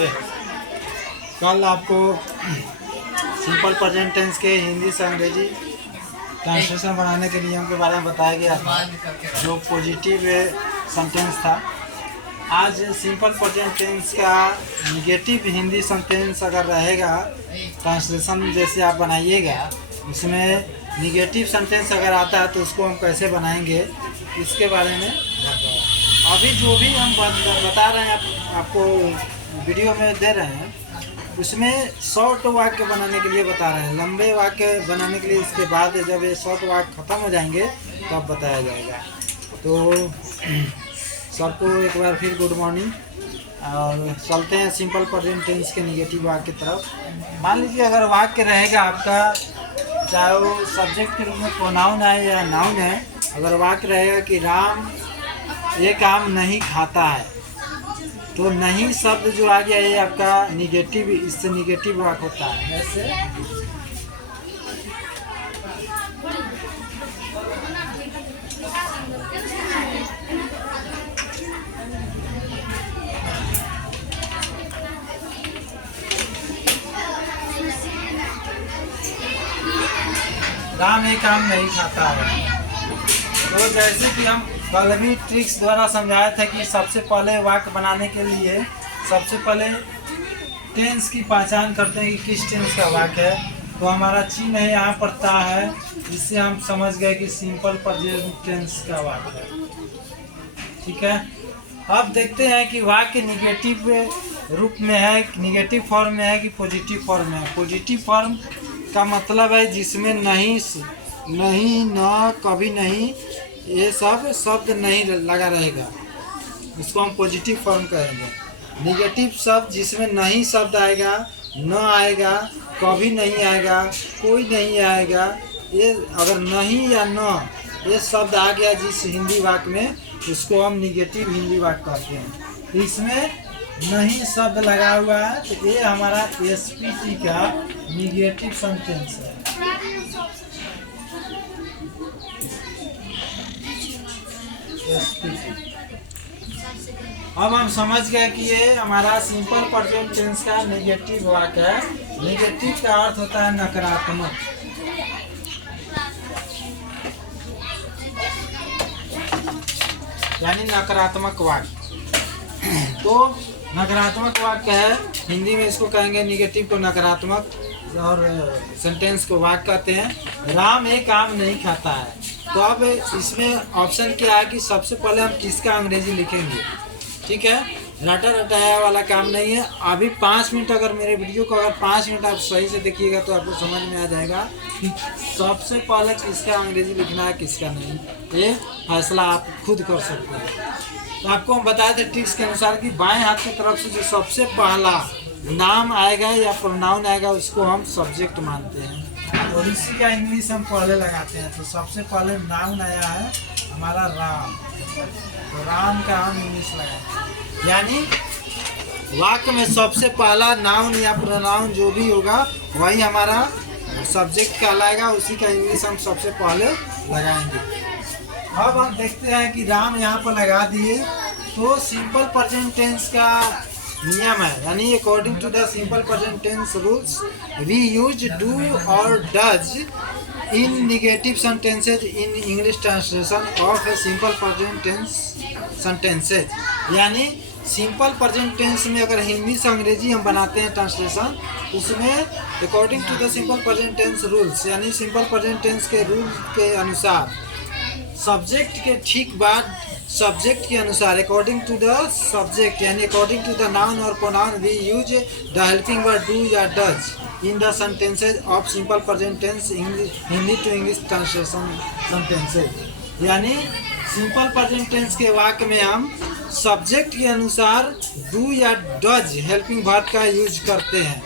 कल आपको simple present tense के हिंदी से अंग्रेजी ट्रांसलेशन बनाने के नियम के बारे में बताया गया था, जो पॉजिटिव सेंटेंस था। आज सिंपल प्रेजेंट टेंस का निगेटिव हिंदी सेंटेंस अगर रहेगा, ट्रांसलेशन जैसे आप बनाइएगा, उसमें निगेटिव सेंटेंस अगर आता है तो उसको हम कैसे बनाएंगे, इसके बारे में अभी जो भी हम बता रहे हैं आपको वीडियो में दे रहे हैं, उसमें शॉर्ट वाक्य बनाने के लिए बता रहे हैं। लंबे वाक्य बनाने के लिए इसके बाद जब ये शॉर्ट वाक्य ख़त्म हो जाएंगे तब बताया जाएगा। तो सबको एक बार फिर गुड मॉर्निंग, और चलते हैं सिंपल प्रेजेंट टेंस के निगेटिव वाक्य की तरफ। मान लीजिए अगर वाक्य रहेगा आपका, चाहे वो सब्जेक्ट के रूप में प्रोनाउन है या नाउन है, अगर वाक्य रहेगा कि राम एक आम नहीं खाता है, तो नहीं शब्द जो आ गया ये आपका निगेटिव, इससे निगेटिव वाक्य होता है। ऐसे राम एक आम नहीं खाता है। तो जैसे कि हम कल भी ट्रिक्स द्वारा समझाया था कि सबसे पहले वाक्य बनाने के लिए सबसे पहले टेंस की पहचान करते हैं कि किस टेंस का वाक्य है। तो हमारा चिन्ह है यहाँ पर ता है, जिससे हम समझ गए कि सिंपल प्रेजेंट टेंस का वाक्य है। ठीक है, अब देखते हैं कि वाक्य निगेटिव रूप में है, निगेटिव फॉर्म में है कि पॉजिटिव फॉर्म में है। पॉजिटिव फॉर्म का मतलब है जिसमें नहीं, नहीं, न, कभी नहीं, ये सब शब्द नहीं लगा रहेगा, इसको हम पॉजिटिव फॉर्म कहेंगे। निगेटिव शब्द जिसमें नहीं शब्द आएगा, न आएगा, कभी नहीं आएगा, कोई नहीं आएगा, ये अगर नहीं या न ये शब्द आ गया जिस हिंदी वाक्य में, उसको हम निगेटिव हिंदी वाक्य कहते हैं। तो इसमें नहीं शब्द लगा हुआ है, तो ये हमारा एसपीटी का निगेटिव सेंटेंस है। अब हम समझ गए कि ये हमारा सिंपल प्रेजेंट टेंस का नेगेटिव वाक्य है। नेगेटिव का अर्थ होता है नकारात्मक। यानी नकारात्मक वाक्य। तो नकारात्मक वाक्य है, हिंदी में इसको कहेंगे निगेटिव को नकारात्मक, और सेंटेंस को वाक्य कहते हैं। राम एक आम नहीं खाता है। तो अब इसमें ऑप्शन क्या है कि सबसे पहले हम किसका अंग्रेजी लिखेंगे। ठीक है, रटा रटाया वाला काम नहीं है। अभी 5 मिनट, अगर मेरे वीडियो को अगर 5 मिनट आप सही से देखिएगा तो आपको समझ में आ जाएगा कि सबसे पहले किसका अंग्रेजी लिखना है, किसका नहीं। ये फैसला आप खुद कर सकते हैं। तो आपको हम बताए थे ट्रिक्स के अनुसार कि बाएं हाथ की तरफ से जो सबसे पहला नाम आएगा या प्रोनाउन आएगा, उसको हम सब्जेक्ट मानते हैं, और इसी का इंग्लिश हम पहले लगाते हैं। तो सबसे पहले नाउन आया है हमारा राम, तो राम का हम इंग्लिश लगाते हैं। यानी वाक्य में सबसे पहला नाउन या प्रोनाउन जो भी होगा वही हमारा सब्जेक्ट कहलाएगा, उसी का इंग्लिश हम सबसे पहले लगाएंगे। अब हम देखते हैं कि राम यहाँ पर लगा दिए। तो सिंपल प्रेजेंट टेंस का नियम है, यानी according to the simple present tense rules we use do और does in negative sentences in English translation of a simple present tense sentences. यानी सिंपल प्रेजेंट टेंस में अगर हिंदी से अंग्रेजी हम बनाते हैं ट्रांसलेशन, उसमें according to the simple present tense rules, यानी सिंपल प्रेजेंट टेंस के रूल के अनुसार, सब्जेक्ट के ठीक बाद सब्जेक्ट के अनुसार, अकॉर्डिंग टू द सब्जेक्ट, यानी अकॉर्डिंग टू द नाउन और pronoun we use the helping word do या does in the sentences of simple present tense Hindi to English translation sentences. यानी सिंपल प्रेजेंट टेंस के वाक्य में हम सब्जेक्ट के अनुसार डू या डज हेल्पिंग वर्ड का यूज करते हैं।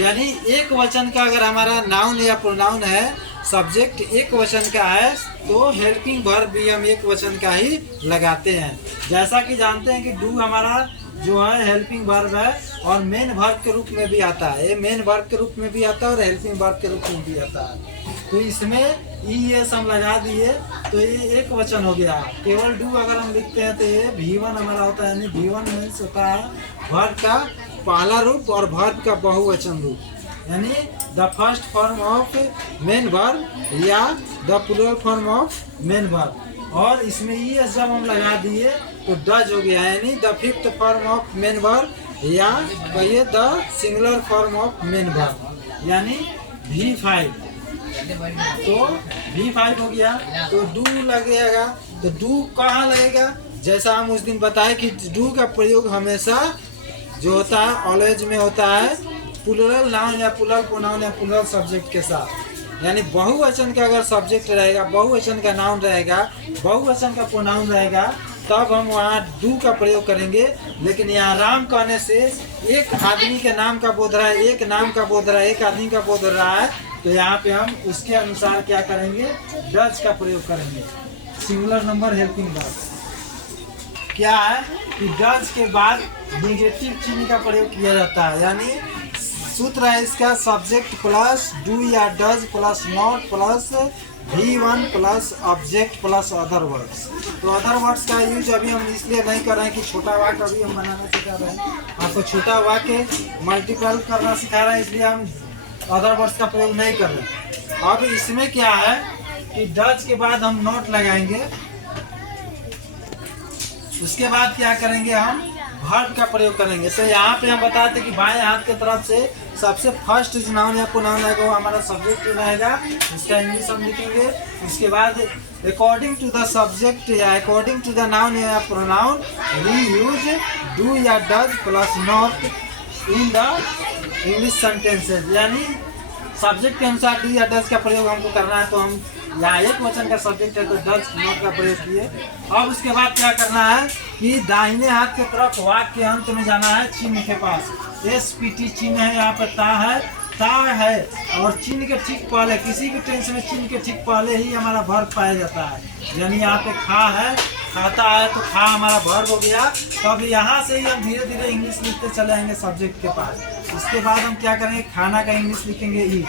यानी एक वचन का अगर हमारा नाउन या प्रोनाउन है, सब्जेक्ट एक वचन का है, तो हेल्पिंग वर्ब भी हम एक वचन का ही लगाते हैं। जैसा कि जानते हैं कि डू हमारा जो है हेल्पिंग वर्ब है, और मेन वर्ब के रूप में भी आता है। ये मेन वर्ब के रूप में भी आता है और हेल्पिंग वर्ब के रूप में भी आता है। तो इसमें ES हम लगा दिए, तो ये एक वचन हो गया। केवल डू अगर हम लिखते हैं तो ये V1 हमारा होता है, यानी V1 मीन्स होता है वर्ब का पहला रूप और वर्ब का बहुवचन रूप, यानी the first form of main verb या the plural form of main verb. और इसमें ये जब हम लगा दिए तो डज हो गया, यानी the fifth form of main verb या कहिए the singular form of main verb, यानी V5। तो V5 हो गया तो डू लगेगा। तो डू कहाँ लगेगा? जैसा हम उस दिन बताए कि डू का प्रयोग हमेशा जो होता है ऑलवेज में होता है प्लूरल नाउन या प्लूरल प्रोनाउन या प्लूरल सब्जेक्ट के साथ, यानी बहुवचन का अगर सब्जेक्ट रहेगा, बहुवचन का नाउन रहेगा, बहुवचन का प्रोनाउन रहेगा, तब हम वहाँ डू का प्रयोग करेंगे। लेकिन यहाँ राम कहने से एक आदमी के नाम का बोध रहा है, एक नाम का बोध रहा है, एक आदमी का बोध रहा है, तो यहाँ पे हम उसके अनुसार क्या करेंगे? डज का प्रयोग करेंगे। सिंगुलर नंबर हेल्पिंग वर्ब क्या है कि डज के बाद नेगेटिव चिन्ह का प्रयोग किया जाता है, यानी सूत्र है इसका सब्जेक्ट प्लस डू या does plus not plus V1 plus object plus other words. तो अदर वर्ड्स का यूज अभी हम इसलिए नहीं कर रहे हैं कि छोटा वाक्य अभी हम बनाना सिखा रहे हैं, आपको छोटा वाक्य मल्टीपल करना सिखा रहे हैं, इसलिए हम अदर वर्ड्स का प्रयोग नहीं कर रहे। अब इसमें क्या है कि डज के बाद हम नॉट लगाएंगे, उसके बाद क्या करेंगे? हम वर्ब का प्रयोग करेंगे। तो यहाँ पे हम बताते कि बाएं हाथ की तरफ से सबसे फर्स्ट जो नाउन या प्रोनाउन रहेगा वो हमारा सब्जेक्ट रहेगा, उसका इंग्लिश हम लिखेंगे। उसके बाद अकॉर्डिंग टू द सब्जेक्ट या अकॉर्डिंग टू द नाउन या प्रोनाउन वी यूज डू या does plus not in the English sentences, यानी सब्जेक्ट के अनुसार डू या डज का प्रयोग हमको करना है। तो हम यहाँ एक वचन का सब्जेक्ट है तो डज नॉट का प्रयोग किए। अब उसके बाद क्या करना है कि दाहिने हाथ की तरफ वाक्य के अंत में जाना है चिन्ह के पास। SPT चिन्ह है, यहाँ पर ता है और चिन्ह के ठीक पहले, किसी भी टेंस में चिन्ह के ठीक पहले ही हमारा वर्ब पाया जाता है। यानी यहाँ पे खा है, खाता है, तो खा हमारा वर्ब हो गया। तो अब यहाँ से ही हम धीरे धीरे इंग्लिश लिखते चले आएंगे सब्जेक्ट के पास। उसके बाद हम क्या करेंगे? खाना का इंग्लिश लिखेंगे ई।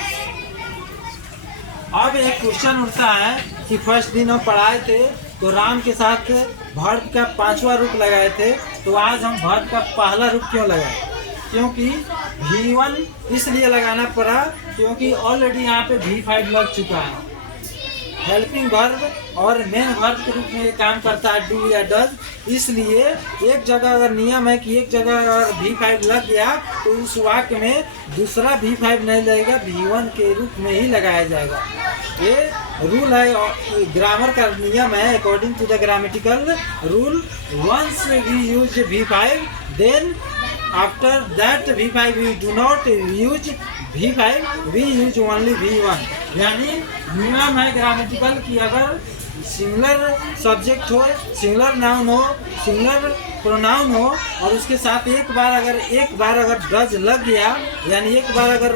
अब एक क्वेश्चन उठता है कि फर्स्ट दिन हम पढ़ाए थे तो राम के साथ वर्ब का 5वां रूप लगाए थे, तो आज हम वर्ब का पहला रूप क्यों लगाए? क्योंकि V1 इसलिए लगाना पड़ा क्योंकि ऑलरेडी यहाँ पे V5 लग चुका है। हेल्पिंग वर्ब और मेन वर्ब के रूप में ये काम करता है डू या डज, इसलिए एक जगह अगर नियम है कि एक जगह अगर V5 लग गया तो उस वाक्य में दूसरा V5 नहीं लगेगा, V1 के रूप में ही लगाया जाएगा। ये रूल है, ग्रामर का नियम है। According to the grammatical rule, once we use V5 then after that V5 we do not use V5, we use only V1। यानी नियम है ग्रामेटिकल कि अगर सिंगुलर सब्जेक्ट हो, सिंगुलर नाउन हो, सिंगुलर प्रोनाउन हो और उसके साथ एक बार अगर डज लग गया, यानी एक बार अगर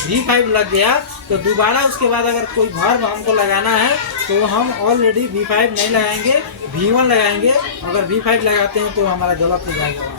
V5 लग गया, तो दोबारा उसके बाद अगर कोई वर्ब हमको लगाना है तो हम ऑलरेडी V5 नहीं लगाएंगे, V1 लगाएंगे। अगर V5 लगाते हैं तो हमारा गलत हो जाएगा।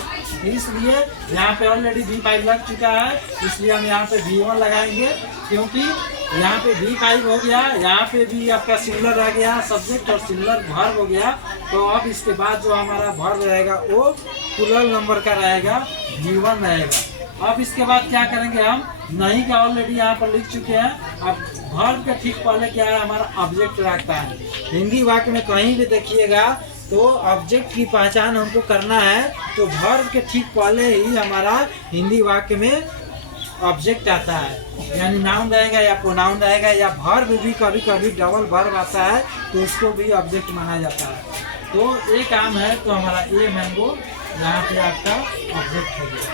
इसलिए यहाँ पे ऑलरेडी V5 लग चुका है, इसलिए हम यहाँ पे V1 लगाएंगे, क्योंकि यहाँ पे V5 हो गया, यहाँ पे भी आपका सिंगुलर रह गया सब्जेक्ट और सिंगुलर वर्ब हो गया। तो अब इसके बाद जो हमारा वर्ब रहेगा वो प्लूरल नंबर का रहेगा, V1 रहेगा। अब इसके बाद क्या करेंगे? हम नहीं का ऑलरेडी यहाँ पर लिख चुके हैं। अब वर्ब के ठीक पहले क्या है? हमारा ऑब्जेक्ट रखता है। हिंदी वाक्य में कहीं भी देखिएगा तो ऑब्जेक्ट की पहचान हमको करना है, तो वर्ब के ठीक पहले ही हमारा हिंदी वाक्य में ऑब्जेक्ट आता है, यानी नाउन रहेगा या प्रोनाउन रहेगा, या वर्ब भी कभी कभी डबल वर्ब आता है तो उसको भी ऑब्जेक्ट माना जाता है। तो ये काम है, तो हमारा ए मैंगो यहाँ पे आपका ऑब्जेक्ट हो गया।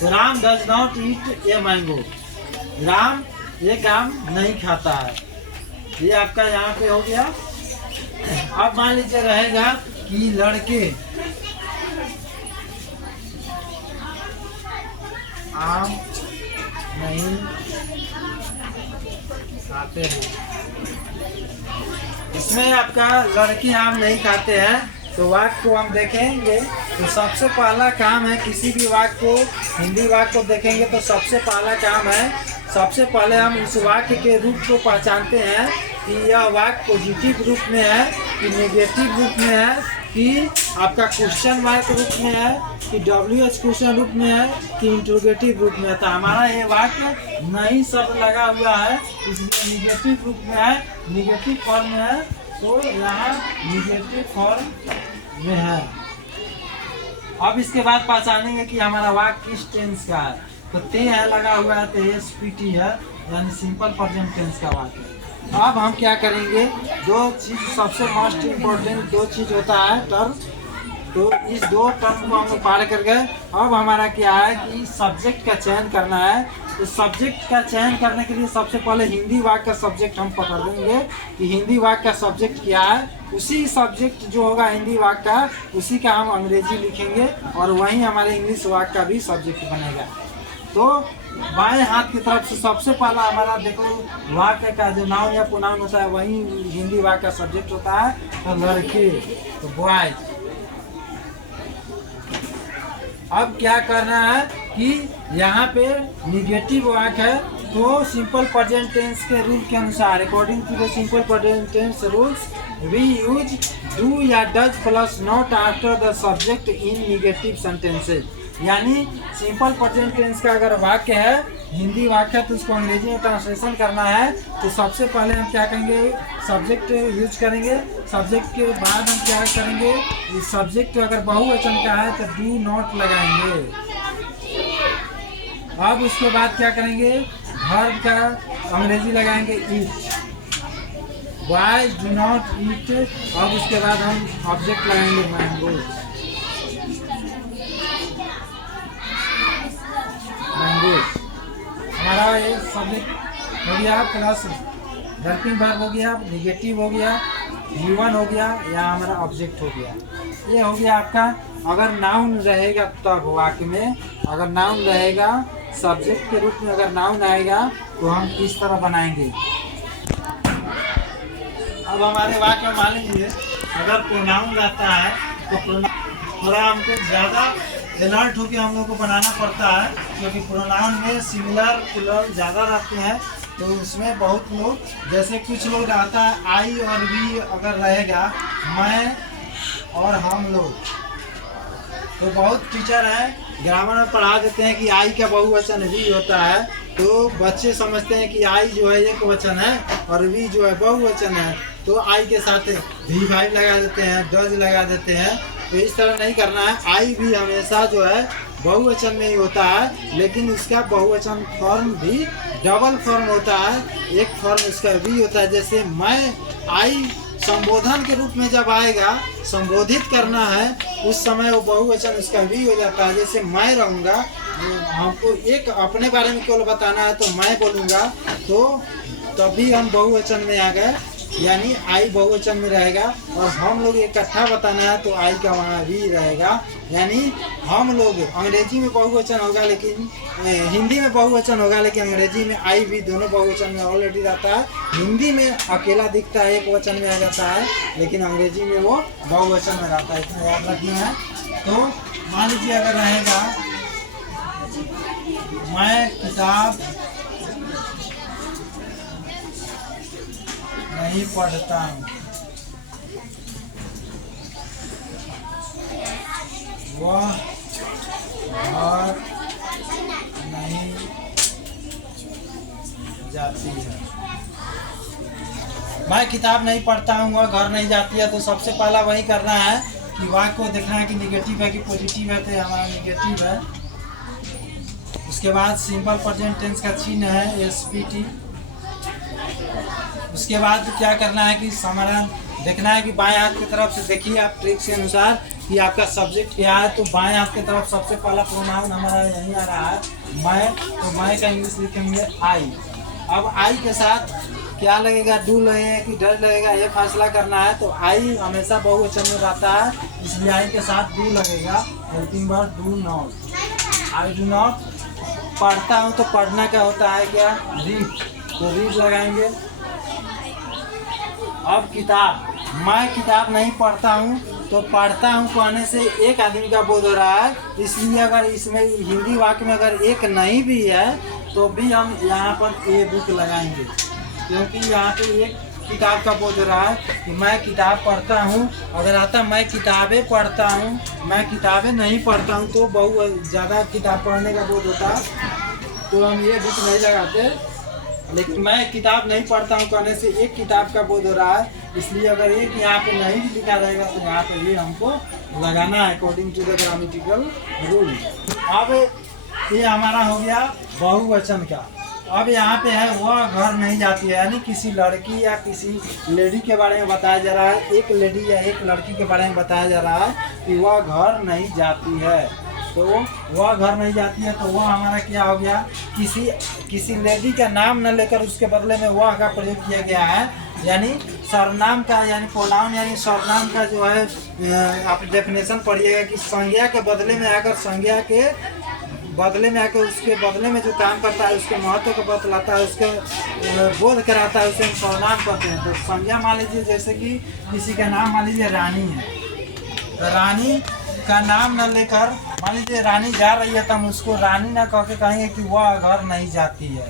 तो Ram does not eat a mango, Ram ये काम नहीं खाता है, ये आपका यहाँ पे हो गया। अब मान लीजिए रहेगा कि लड़के आम नहीं खाते हैं, इसमें आपका लड़के आम नहीं खाते हैं। तो वाक्य को हम देखेंगे तो सबसे पहला काम है, किसी भी वाक्य को हिंदी वाक्य को देखेंगे तो सबसे पहला काम है, सबसे पहले हम उस वाक्य के रूप को पहचानते हैं कि यह वाक्य पॉजिटिव रूप में है कि नेगेटिव रूप में है कि आपका क्वेश्चन मार्क रूप में है, कि WH क्वेश्चन रूप में है, कि इंट्रोगेटिव रूप में है। तो हमारा ये वाक्य नहीं शब्द लगा हुआ है, इसलिए निगेटिव रूप में है, निगेटिव फॉर्म में है, तो यहाँ निगेटिव फॉर्म में है। अब इसके बाद पहचानेंगे कि हमारा वाक्य किस टेंस का है। तो ते है लगा हुआ है, तो SPT है, यानी सिंपल प्रेजेंट टेंस का वाक्य। अब हम क्या करेंगे, दो चीज सबसे मोस्ट इम्पोर्टेंट दो चीज होता है टर्म। तो इस दो टर्म को हम लोग पार कर गए। अब हमारा क्या है कि सब्जेक्ट का चयन करना है। तो सब्जेक्ट का चयन करने के लिए सबसे पहले हिंदी वाक्य का सब्जेक्ट हम पकड़ देंगे कि हिंदी वाक्य का सब्जेक्ट क्या है। उसी सब्जेक्ट जो होगा हिंदी वाक्य का, उसी का हम अंग्रेजी लिखेंगे और वहीं हमारे इंग्लिश वाक्य का भी सब्जेक्ट बनेगा। तो बाएं हाथ की तरफ से सबसे पहला हमारा देखो वाक्य का जो नाउन या प्रोनाउन होता है वही हिंदी वाक्य का सब्जेक्ट होता है। तो लड़के, तो बॉयज। अब क्या करना है कि यहाँ पे निगेटिव वाक्य है, तो सिंपल प्रेजेंट टेंस के रूल के अनुसार, according to the simple present tense rules, we use do या does plus not after the subject in negative sentences. यानी सिंपल प्रेजेंट टेंस का अगर वाक्य है, हिंदी वाक्य है, तो उसको अंग्रेजी में ट्रांसलेशन करना है। तो सबसे पहले हम क्या करेंगे, सब्जेक्ट यूज करेंगे। सब्जेक्ट के बाद हम क्या करेंगे, सब्जेक्ट अगर बहुवचन का है तो डू नॉट लगाएंगे। अब उसके बाद क्या करेंगे, वर्ब का अंग्रेजी लगाएंगे ईट, बॉयज डू नॉट ईट। अब उसके बाद हम ऑब्जेक्ट लगाएंगे मैंगो, हमारा ये सब्जेक्ट हो गया, प्लस हेल्पिंग वर्ब हो गया, निगेटिव हो गया, गिवन हो गया, या हमारा ऑब्जेक्ट हो गया। ये हो गया आपका। अगर नाउन रहेगा तब वाक्य में, अगर नाउन रहेगा सब्जेक्ट के रूप में, अगर नाउन आएगा तो हम किस तरह बनाएंगे। अब हमारे वाक्य में मान लीजिए अगर प्रोनाउन रहता है तो थोड़ा हमको ज़्यादा अलर्ट होकर हम लोग को बनाना पड़ता है, क्योंकि प्रोनाउन में सिमिलर प्लूरल ज़्यादा रहते हैं। तो उसमें बहुत लोग, जैसे कुछ लोग रहता है आई और वी अगर रहेगा, मैं और हम लोग, तो बहुत टीचर हैं ग्रामर में पढ़ा देते हैं कि आई का बहुवचन वी होता है। तो बच्चे समझते हैं कि आई जो है एक वचन है और वी जो है बहुवचन है, तो आई के साथ V5 लगा देते हैं, डज लगा देते हैं। तो इस तरह नहीं करना है। आई भी हमेशा जो है बहुवचन में ही होता है, लेकिन इसका बहुवचन फॉर्म भी डबल फॉर्म होता है। एक फॉर्म इसका भी होता है, जैसे मैं, आई संबोधन के रूप में जब आएगा, संबोधित करना है, उस समय वो बहुवचन इसका भी हो जाता है। जैसे मैं रहूँगा, हमको एक अपने बारे में केवल बताना है तो मैं बोलूँगा, तो तभी हम बहुवचन में आ गए, यानी आई बहुवचन में रहेगा। और हम लोग इकट्ठा बताना है तो आई का वहाँ भी रहेगा, यानी हम लोग अंग्रेजी में बहुवचन होगा, लेकिन हिंदी में बहुवचन होगा, लेकिन अंग्रेजी में आई भी दोनों बहुवचन में ऑलरेडी रहता है। हिंदी में अकेला दिखता है, एक वचन में आ जाता है, लेकिन अंग्रेजी में वो बहुवचन में रहता है, इतना याद रखना है। तो मान लीजिए अगर रहेगा मैं किताब नहीं पढ़ता हूँ, वह घर नहीं जाती है। मैं किताब नहीं पढ़ता हूँ, वह घर नहीं जाती है। तो सबसे पहला वही करना है कि वाक्य को देखना है कि निगेटिव है कि पॉजिटिव है। तो हमारा निगेटिव है। उसके बाद सिंपल प्रेजेंट टेंस का चिन्ह है SPT। उसके बाद क्या करना है कि हमारा देखना है कि बाएं हाथ की तरफ से देखिए आप ट्रिक के अनुसार कि आपका सब्जेक्ट क्या है। तो बाएं हाथ की तरफ सबसे पहला प्रोनाउन हमारा यहीं आ रहा है मैं, तो मैं का इंग्लिश लिखेंगे आई। अब आई के साथ क्या लगेगा, डू लगेगा कि डज लगेगा, ये फैसला करना है। तो आई हमेशा बहुवचन में रहता है, इसलिए आई के साथ डू लगेगा। Helping verb do not, I do not. पढ़ता हूँ तो पढ़ना क्या होता है, क्या रीड, तो रीड लगाएंगे। अब किताब, मैं किताब नहीं पढ़ता हूँ, तो पढ़ता हूँ कहने से एक आदमी का बोध हो रहा है, इसलिए अगर इसमें हिंदी वाक्य में अगर एक नहीं भी है तो भी हम यहाँ पर ए बुक लगाएंगे, क्योंकि यहाँ पे एक किताब का बोध हो रहा है कि मैं किताब पढ़ता हूँ। अगर आता मैं किताबें पढ़ता हूँ, मैं किताबें नहीं पढ़ता हूँ तो बहुत ज़्यादा किताब पढ़ने का बोध होता, तो हम ये बुक नहीं लगाते। लेकिन मैं किताब नहीं पढ़ता हूँ कहने से एक किताब का बोध हो रहा है, इसलिए अगर एक यहाँ पे नहीं लिखा रहेगा तो यहाँ पे भी हमको लगाना है according to the grammatical rule. अब ये हमारा हो गया बहुवचन का। अब यहाँ पे है वह घर नहीं जाती है, यानी किसी लड़की या किसी लेडी के बारे में बताया जा रहा है, एक लेडी या एक लड़की के बारे में बताया जा रहा है कि वह घर नहीं जाती है। तो वह घर नहीं जाती है तो वह हमारा क्या हो गया, किसी लेडी का नाम न लेकर उसके बदले में वह का प्रयोग किया गया है, यानी सरनाम का, यानी प्रोनाउन यानी सरनाम का जो है आप डेफिनेशन पढ़िएगा कि संज्ञा के बदले में आकर, संज्ञा के बदले में आकर उसके बदले में जो काम करता है उसके महत्व को बतलाता है, उसके बोध कराता है, उसे हम सरनाम कहते हैं। तो संज्ञा मान लीजिए जैसे कि किसी का नाम मान लीजिए रानी है, तो रानी का नाम न लेकर मान लीजिए रानी जा रही है तो हम उसको रानी ना कह के कहेंगे कि वह घर नहीं जाती है।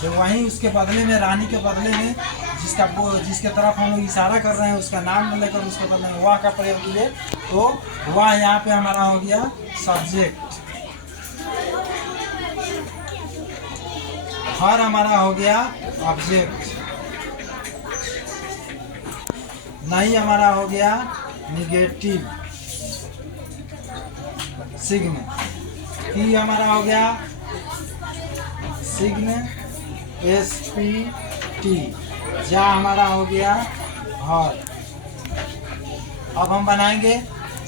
तो वहीं उसके बदले में, रानी के बदले में जिसके तरफ हम लोग इशारा कर रहे हैं उसका नाम न लेकर उसके बदले में वह का प्रयोग कीजिए, तो वह यहाँ पे हमारा हो गया सब्जेक्ट। घर हमारा हो गया ऑब्जेक्ट। नहीं हमारा हो गया निगेटिव सिग्न। की हमारा हो गया सिग्न SPT। जा हमारा हो गया हर। अब हम बनाएंगे,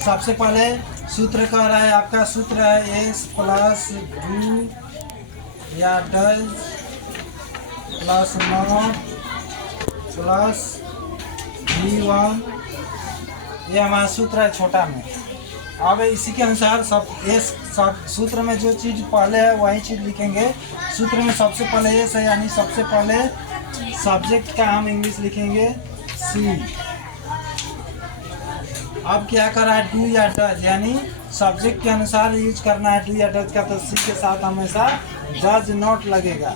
सबसे पहले सूत्र कह रहा है, आपका सूत्र है S प्लस डू या does plus not plus V1, ये हमारा सूत्र है छोटा में। अब इसी के अनुसार सब सूत्र में जो चीज़ पहले है वही चीज़ लिखेंगे। सूत्र में सबसे पहले एस है, यानी सबसे पहले सब्जेक्ट का हम इंग्लिश लिखेंगे सी। अब क्या करा है, डू या डज, यानी सब्जेक्ट के अनुसार यूज करना है डू या डज का, तो सी के साथ हमेशा डज नॉट लगेगा।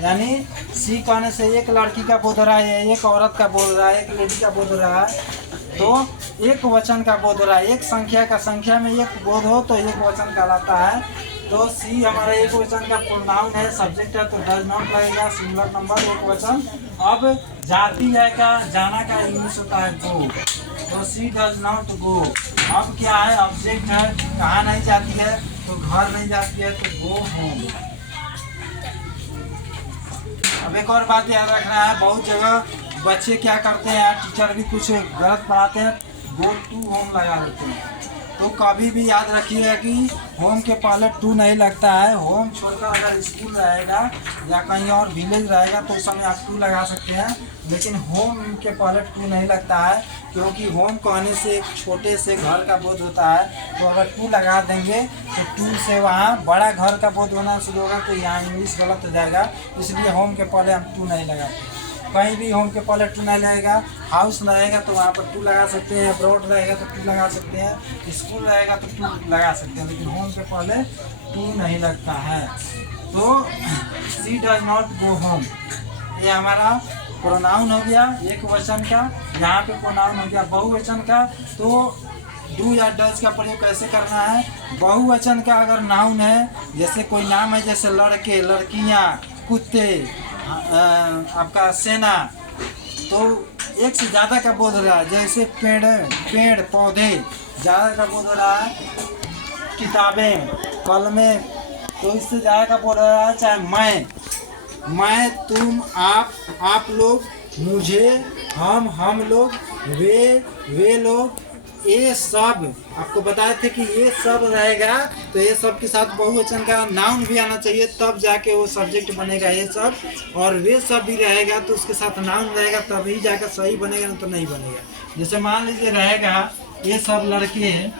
यानी सी कहने से एक लड़की का बोध हो रहा है, एक औरत का बोध हो रहा है, एक लेडी का बोध हो रहा है, तो एक वचन का बोध हो रहा है। एक संख्या का, संख्या में एक बोध हो तो एक वचन कहलाता है। तो सी हमारा एक वचन का प्रोनाउन है, सब्जेक्ट है, तो डज नॉट लगेगा, सिंगुलर नंबर एक वचन। अब जाती है का, जाना का इंग्लिश होता है गो, तो सी डज नॉट गो। अब क्या है, ऑब्जेक्ट है, कहाँ नहीं जाती है, तो घर नहीं जाती है, तो गो होम। अब एक और बात याद रखना है, बहुत जगह बच्चे क्या करते हैं, टीचर भी कुछ गलत पढ़ाते हैं, गो टू होम लगा देते हैं। तो कभी भी याद रखिएगा कि होम के पहले टू नहीं लगता है। होम छोड़कर अगर स्कूल रहेगा या कहीं और विलेज रहेगा तो उस समय आप टू लगा सकते हैं, लेकिन होम के पहले टू नहीं लगता है, क्योंकि होम कहने से एक छोटे से घर का बोध होता है। तो अगर टू लगा देंगे तो टू से वहाँ बड़ा घर का बोध होना शुरू होगा, तो यहाँ इंग्लिश गलत हो जाएगा। इसलिए होम के पहले हम टू नहीं लगाते। कहीं भी होम के पहले टू नहीं लगेगा। हाउस रहेगा तो वहाँ पर टू लगा सकते हैं, अब्रॉड रहेगा तो टू लगा सकते हैं, स्कूल रहेगा तो टू लगा सकते हैं, लेकिन होम के पहले टू नहीं लगता है। तो सी डज नॉट गो होम, ये हमारा प्रोनाउन हो गया एक वचन का। यहाँ पे प्रोनाउन हो गया बहुवचन का। तो डू या डज का प्रयोग कैसे करना है, बहुवचन का अगर नाउन है, जैसे कोई नाम है, जैसे लड़के, लड़कियाँ, कुत्ते, आपका सेना, तो एक से ज़्यादा का बोध हो रहा है। जैसे पेड़ पौधे, ज़्यादा का बोध हो रहा है, किताबें, कलमें, तो इससे ज़्यादा का बोध हो रहा है। चाहे मैं, तुम, आप लोग, मुझे, हम लोग, वे लोग, ये सब आपको बताए थे कि ये सब रहेगा, तो ये सब के साथ बहुवचन का नाउन भी आना चाहिए, तब जाके वो सब्जेक्ट बनेगा ये सब। और वे सब भी रहेगा तो उसके साथ नाउन रहेगा, तभी जाकर सही बनेगा, नहीं तो नहीं बनेगा। जैसे मान लीजिए रहेगा ये सब लड़के हैं,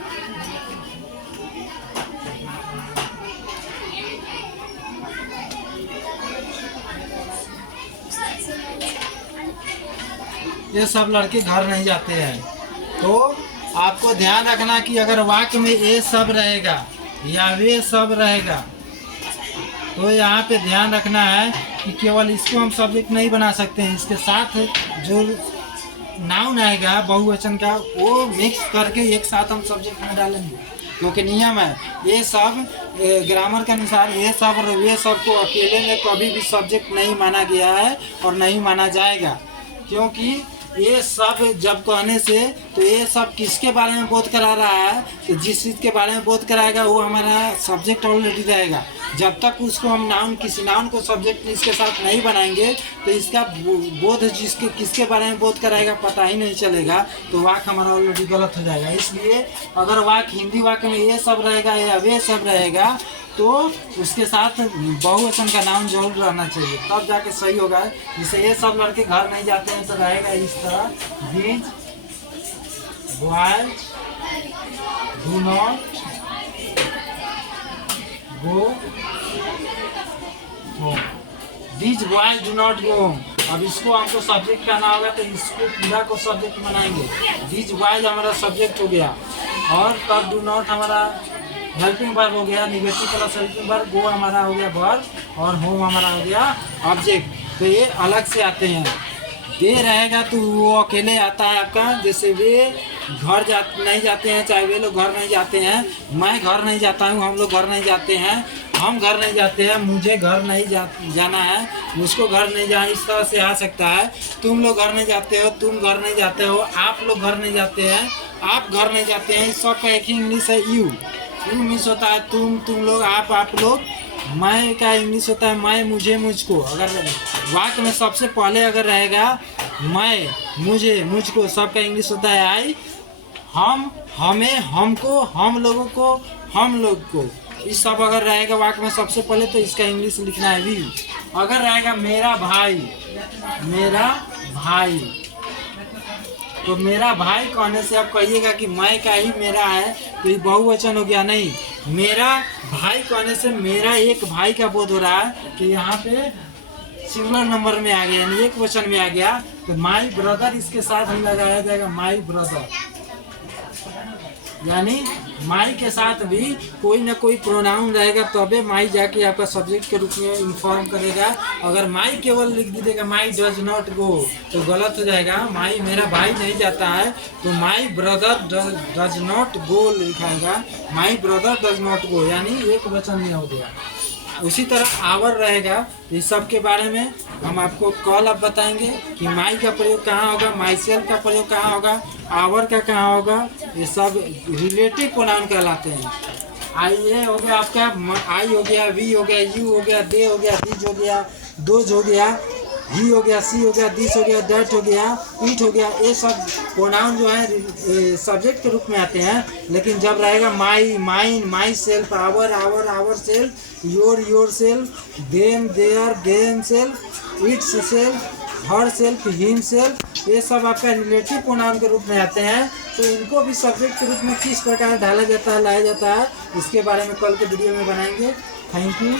ये सब लड़के घर नहीं जाते हैं। तो आपको ध्यान रखना कि अगर वाक्य में ये सब रहेगा या वे सब रहेगा तो यहाँ पे ध्यान रखना है कि केवल इसको हम सब्जेक्ट नहीं बना सकते हैं, इसके साथ जो नाउन आएगा बहुवचन का वो मिक्स करके एक साथ हम सब्जेक्ट में डालेंगे, क्योंकि नियम है ये सब ग्रामर के अनुसार ये सब और ये सब को अकेले में कभी भी सब्जेक्ट नहीं माना गया है और नहीं माना जाएगा। क्योंकि ये सब जब कहने से तो ये सब किसके बारे में बोध करा रहा है, तो जिस चीज़ के बारे में बोध कराएगा वो हमारा सब्जेक्ट ऑलरेडी रहेगा। जब तक उसको हम नाउन किसी नाउन को सब्जेक्ट इसके साथ नहीं बनाएंगे तो इसका बोध जिसके किसके बारे में बोध कराएगा पता ही नहीं चलेगा, तो वाक्य हमारा ऑलरेडी गलत हो जाएगा। इसलिए अगर वाक्य हिंदी वाक्य में ये सब रहेगा या वे सब रहेगा तो उसके साथ बहुवचन का नाउन जरूर रहना चाहिए, तब जाके सही होगा। जैसे ये सब लड़के घर नहीं जाते हैं तो रहेगा इस तरह, these boy do not go home, these boy do not go home. अब इसको हमको सब्जेक्ट करना होगा तो इसको पूरा को सब्जेक्ट बनाएंगे। दीज बॉयज हमारा सब्जेक्ट हो गया और तब डू नॉट हमारा हेल्पिंग वर्ब हो गया, निगेटिव प्लस हेल्पिंग वर्ब, गो हमारा हो गया वर्ब और होम हमारा हो गया ऑब्जेक्ट। तो ये अलग से आते हैं। दे रहेगा तो वो अकेले आता है आपका, जैसे वे घर नहीं जाते हैं, चाहे वे लोग घर नहीं जाते हैं, मैं घर नहीं जाता हूँ, हम लोग घर नहीं जाते हैं, हम घर नहीं जाते हैं, मुझे घर नहीं जाना है, मुझको घर नहीं जाना, इस तरह से आ सकता है। तुम लोग घर नहीं जाते हो, तुम घर नहीं जाते हो, आप लोग घर नहीं जाते हैं, आप घर नहीं जाते हैं। इस सब का एक ही इंग्लिश है यू मिस होता है तुम लोग, आप लोग। मैं का इंग्लिश होता है मैं, मुझे, मुझको। अगर वाक्य में सबसे पहले अगर रहेगा मैं, मुझे, मुझको, सबका इंग्लिश होता है आई, हम, हमें, हमको, हम लोगों को, हम लोग को। इस सब अगर रहेगा वाक्य में सबसे पहले तो इसका इंग्लिश लिखना है वी। अगर रहेगा मेरा भाई, मेरा भाई, तो मेरा भाई कहने से आप कहिएगा कि मैं का ही मेरा है तो ये बहुवचन हो गया, नहीं। मेरा भाई कहने से मेरा एक भाई का बोध हो रहा है कि यहाँ पे सिंगुलर नंबर में आ गया, यानी एक वचन में आ गया। तो माई ब्रदर इसके साथ ही लगाया जाएगा माई ब्रदर, यानी माई के साथ भी कोई ना कोई प्रोनाउन रहेगा तबे माई जाके आपका सब्जेक्ट के रूप में इन्फॉर्म करेगा। अगर माई केवल लिख दीजिएगा माई डज नॉट गो तो गलत हो जाएगा। माई मेरा भाई नहीं जाता है तो my brother does not go लिखाएगा, my brother does not go, यानी एक वचन में हो गया। उसी तरह आवर रहेगा। इस सब के बारे में हम आपको कल अब बताएंगे कि माई का प्रयोग कहाँ होगा, माई सेल्फ का प्रयोग कहाँ होगा, आवर का कहाँ होगा। ये सब रिलेटिव प्रोनाउन कहलाते हैं। आई ए हो गया आपका, आई हो गया, वी हो गया, यू हो गया, दे हो गया, दीज हो गया, दोज हो गया, ही हो गया, सी हो गया, दिस हो गया, दैट हो गया, इट हो गया। ये सब प्रोनाउन जो है सब्जेक्ट के रूप में आते हैं। लेकिन जब रहेगा my, mine, myself, our, our, ourself, your, yourself, them, their, themself, itself, herself, himself, ये सब आपका रिलेटिव प्रोनाउन के रूप में आते हैं। तो इनको भी सब्जेक्ट के रूप में किस प्रकार ढाला जाता है, लाया जाता है, इसके बारे में कल के वीडियो में बनाएंगे। Thank you.